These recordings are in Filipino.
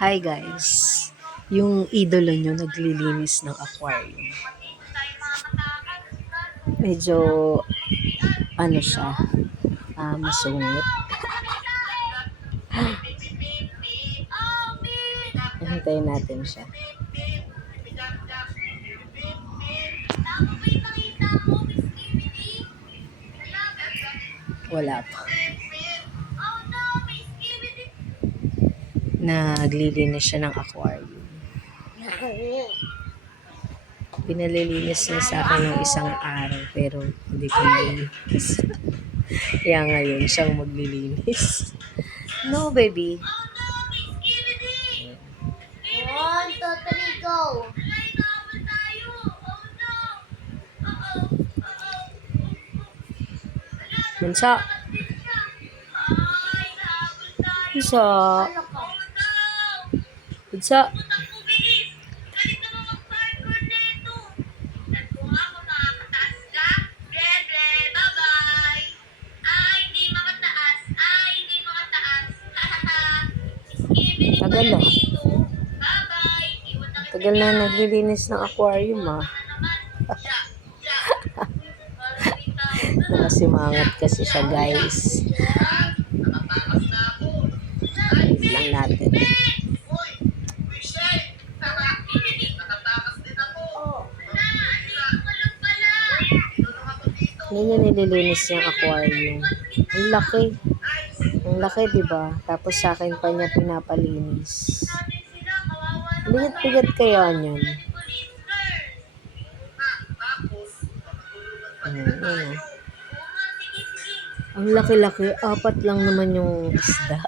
Hi guys, yung idolo nyo naglilinis ng aquarium. Medyo siya, masungit. Hintayin natin siya. Wala pa. Naglilinis siya ng aquarium. Pinalilinis niya sa akin ng isang araw pero hindi ko nalinis. Kaya ngayon siyang maglilinis. No, baby. 1, 2, 3, go! Bunso. Bunso. Bunso. Tagal na. Tagal na naglilinis ng aquarium Nakasimangat kasi siya guys. Wait lang natin. Ganyan nililinis yung aquarium. Ang laki. Ang laki, diba? Tapos sa akin pa niya pinapalinis. Bigat-bigat kaya niyan. Ang laki-laki. 4 lang naman yung isda.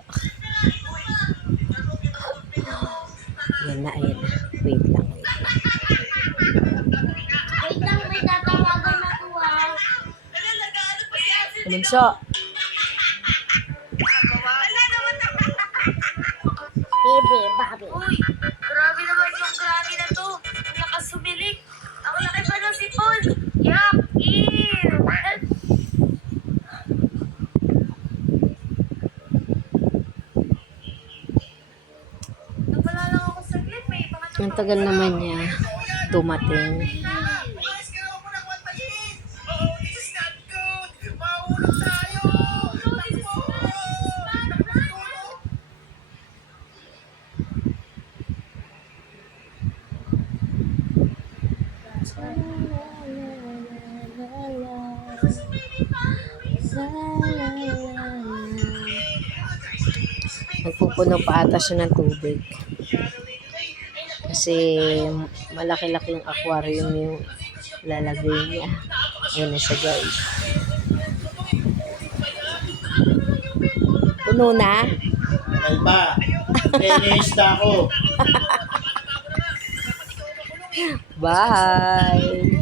Ayan na. Wait lang. Wait lang, may tatawagan na to Bunso. Bebe, babe. Uy, grabe naman yung grabe na to. Ang lakas sumilik. Ang laki pa ng sipon. Yak! Ew! Nawala lang ako saglit. May mga Ang tagal naman niya dumating. Nagpupuno pa ata siya ng tubig. Kasi malaki-laki yung aquarium yung lalagay niya. Ayan na siya guys. Puno na? Ay pa. Linis na ako. Bye!